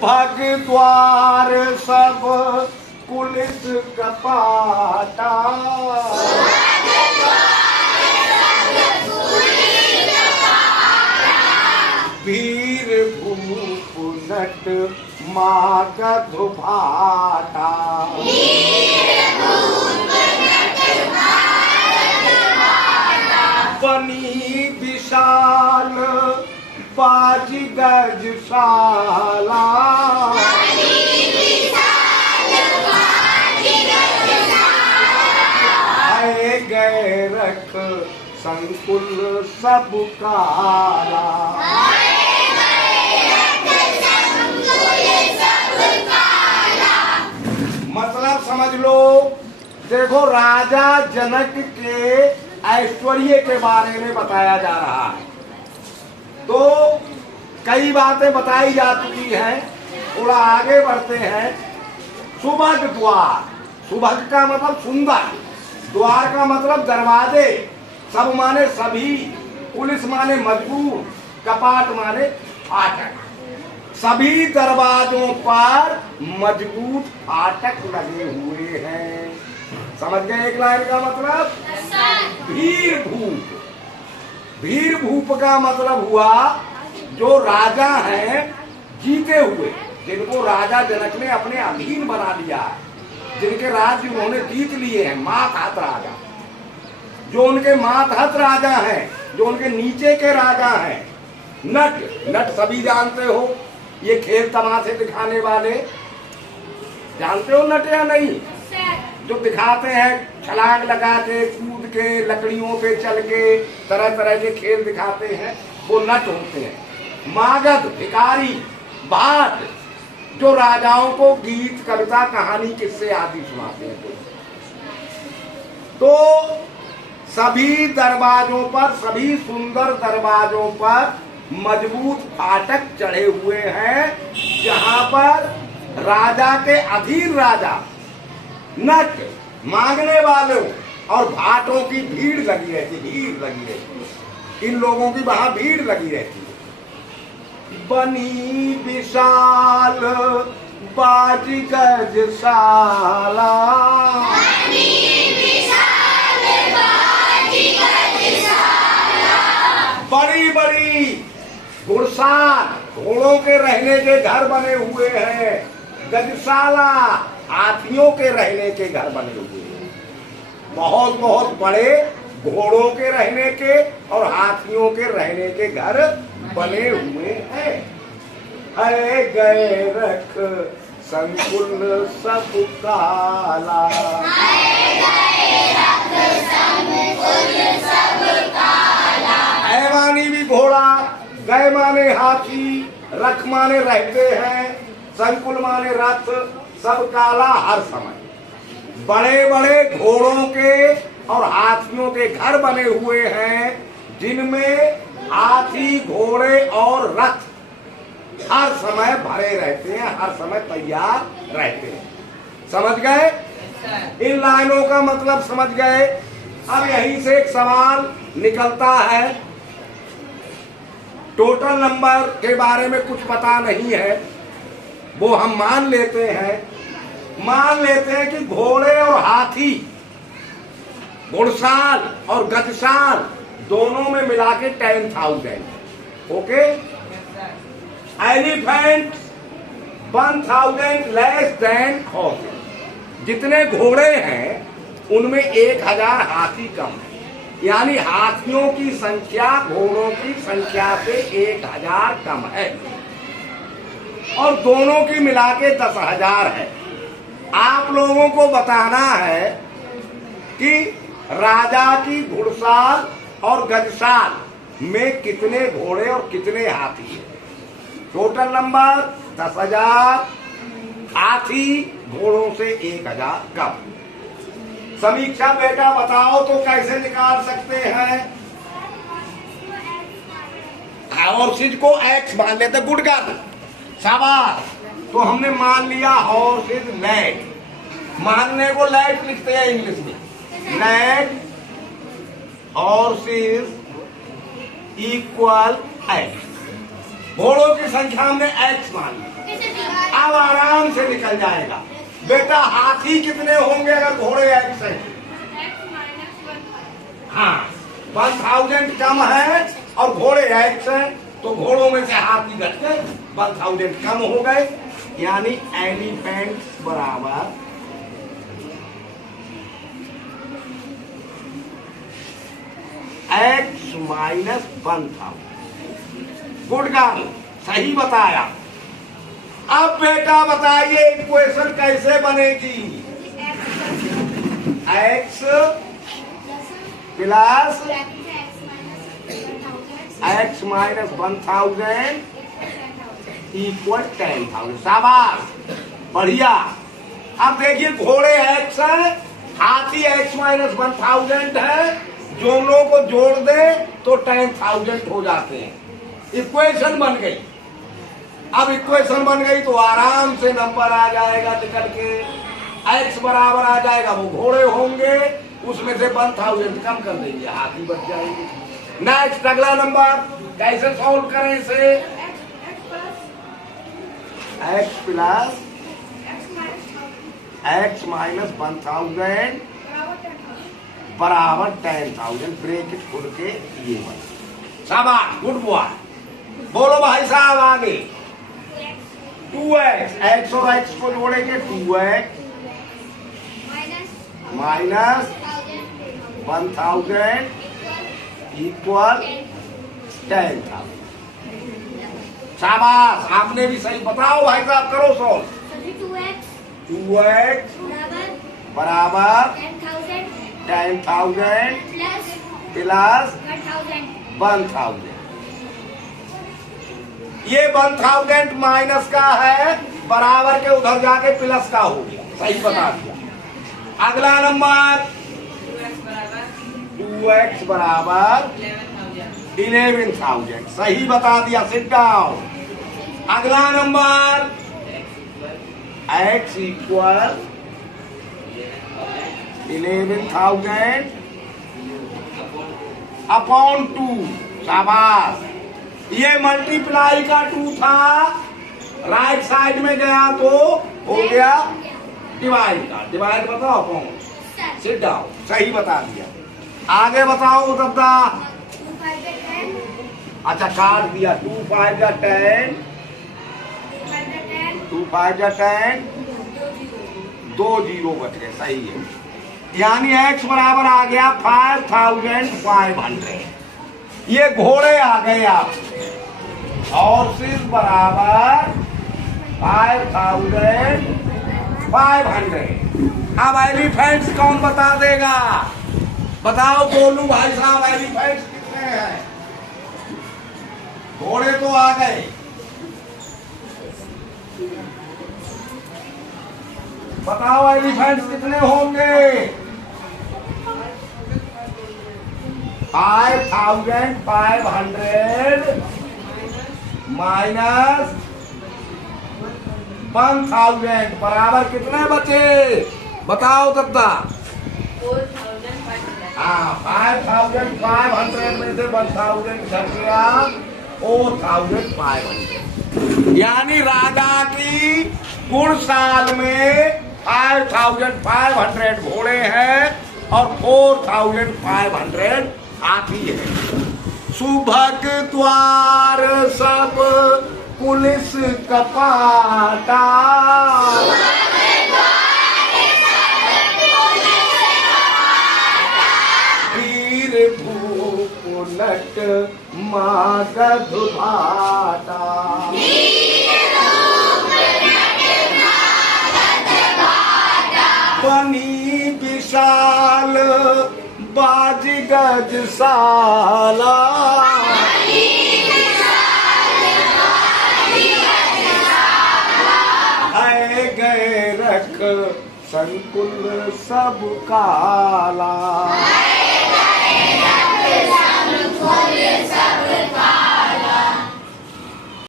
सुभग द्वार सब कुलिस कपाटा, वीर भूप नट मागध भाटा, बनी विशाल बाजी गजशाला, आए गए रख संकुल सब काला। मतलब समझ लो, देखो राजा जनक के ऐश्वर्य के बारे में बताया जा रहा है। तो कई बातें बताई जा चुकी हैं, थोड़ा आगे बढ़ते हैं। सुभग द्वार, सुभग का मतलब सुंदर, द्वार का मतलब दरवाजे, सब माने सभी, पुलिस माने मजबूत, कपाट माने फाटक। सभी दरवाजों पर मजबूत फाटक लगे हुए हैं। समझ गए एक लाइन का मतलब? वीर भूप, वीर भूप का मतलब हुआ जो राजा हैं जीते हुए, जिनको राजा जनक ने अपने अधीन बना लिया है, जिनके राज्य उन्होंने जीत लिए हैं, मातहत राजा, जो उनके मातहत राजा हैं, जो उनके नीचे के राजा हैं। नट, नट सभी जानते हो, ये खेल तमाशे दिखाने वाले, जानते हो नट या नहीं? जो दिखाते हैं छलांग लगा के, कूद के, लकड़ियों पे चल के, तरह तरह के खेल दिखाते हैं, वो नट होते हैं। मागध भिखारी, भाट जो राजाओं को गीत, कविता, कहानी, किस्से आदि सुनाते हैं। तो सभी दरवाजों पर, सभी सुंदर दरवाजों पर मजबूत फाटक चढ़े हुए हैं, जहां पर राजा के अधीन राजा, नट मांगने वालों और भाटों की भीड़ लगी रहती, भीड़ लगी रहती, इन लोगों की वहां भीड़ लगी रहती है। बनी विशाल बाजी गजशाला, बड़ी बड़ी घुड़साल, घोड़ों के रहने के घर बने हुए हैं। गजशाला, हाथियों के रहने के घर बने हुए हैं। बहुत बहुत बड़े घोड़ों के रहने के और हाथियों के रहने के घर बने हुए हैं। है गए रख संकुल सब काला, है मानी भी घोड़ा, गए माने हाथी, रख माने रहते हैं, संकुल माने रथ, सब काला हर समय। बड़े बड़े घोड़ों के और हाथियों के घर बने हुए हैं, जिनमें हाथी, घोड़े और रथ हर समय भरे रहते हैं, हर समय तैयार रहते हैं। समझ गए? इन लाइनों का मतलब समझ गए? अब यहीं से एक सवाल निकलता है। टोटल नंबर के बारे में कुछ पता नहीं है, वो हम मान लेते हैं कि घोड़े और हाथी, घुड़साल और गजसाल दोनों में मिला के 10,000। Okay? Elephant 1,000 less than horse. जितने घोड़े हैं उनमें 1,000 हाथी कम है, यानी हाथियों की संख्या घोड़ों की संख्या से 1,000 कम है, और दोनों की मिला के 10,000 है। आप लोगों को बताना है कि राजा की घुड़साल और गजसाल में कितने घोड़े और कितने हाथी है। टोटल नंबर 10,000, हाथी घोड़ों से 1,000 कम। समीक्षा बेटा बताओ तो कैसे निकाल सकते हैं? हॉर्सेज को एक्स मान लेते, गुड गर्ल, शाबाश। तो हमने मान लिया हॉर्सेज लेग, मानने को लेग लिखते हैं इंग्लिश में, लेग हॉर्सेज इक्वल एक्स। घोड़ों की संख्या हमने एक्स मान ली। आराम से निकल जाएगा। बेटा हाथी कितने होंगे अगर घोड़े एक्स हैं? हाँ, 1000 कम है और घोड़े एक्स हैं, तो घोड़ों में से हाथी घट गए, 1000 कम हो गए, यानी एलिफेंट बराबर x माइनस 1000। गुड गर्ल, सही बताया। अब बेटा बताइए इक्वेशन कैसे बनेगी? x plus x minus 1000 equal 10,000। शाबाश, बढ़िया। अब देखिए घोड़े x है, हाथी x माइनस 1000 है, दोनों को जोड़ दे तो 10,000 हो जाते हैं। इक्वेशन बन गई। अब इक्वेशन बन गई तो आराम से नंबर आ जाएगा निकल के, x बराबर आ जाएगा, वो घोड़े होंगे, उसमें से 1000 कम कर देंगे, हाथी बच जाएंगे। नेक्स्ट अगला नंबर कैसे सॉल्व करें इसे? x प्लस x माइनस 1000 बराबर 10,000, ब्रेकेट खोल के ये बन। शाबाश, गुड बॉय। बोलो भाई साहब आगे। 2x, x और x को जोड़ेंगे, 2x माइनस 1000 इक्वल 10,000। शाबाश, आपने भी सही। बताओ भाई साहब, करो सॉल्व। 2x बराबर 10,000 प्लस 1000। ये 1000 माइनस का है, बराबर के उधर जाके प्लस का हो गया, सही बता दिया। अगला नंबर 2x बराबर 11,000, सही बता दिया, सिट डाउन। अगला नंबर x इक्वल 11,000 अपॉन 2। शाबाश, ये मल्टीप्लाई का 2 था, राइट साइड में गया तो हो गया डिवाइड का। डिवाइड बताओ कौन? सिट डाउन, सही बता दिया। आगे बताओ तब। अच्छा काट दिया, 2 5 जा 10, 2 5 जा 10, 2 0 बच गए, सही है। यानी x बराबर आ गया 5500। ये घोड़े आ गए आप, और सिर्फ बराबर 5500। अब एलिफेंट्स कौन बता देगा? बताओ बोलू भाई साहब, एलिफेंट्स कितने हैं? घोड़े तो आ गए, बताओ एलिफेंट्स कितने होंगे? 5500 माइनस 1000 बराबर कितने बचे? बताओ तब तक। 5500 में से 1000 घट गया, 4500। यानी राजा की गुण साल में 5500 घोड़े हैं और 4500 हाथी है। सुभग द्वार सब पुलिस कपाटा, वीर भूप लट मागध भाटा। बनी विशाल बाज गज साला, आए गए रख संकुल सब काला।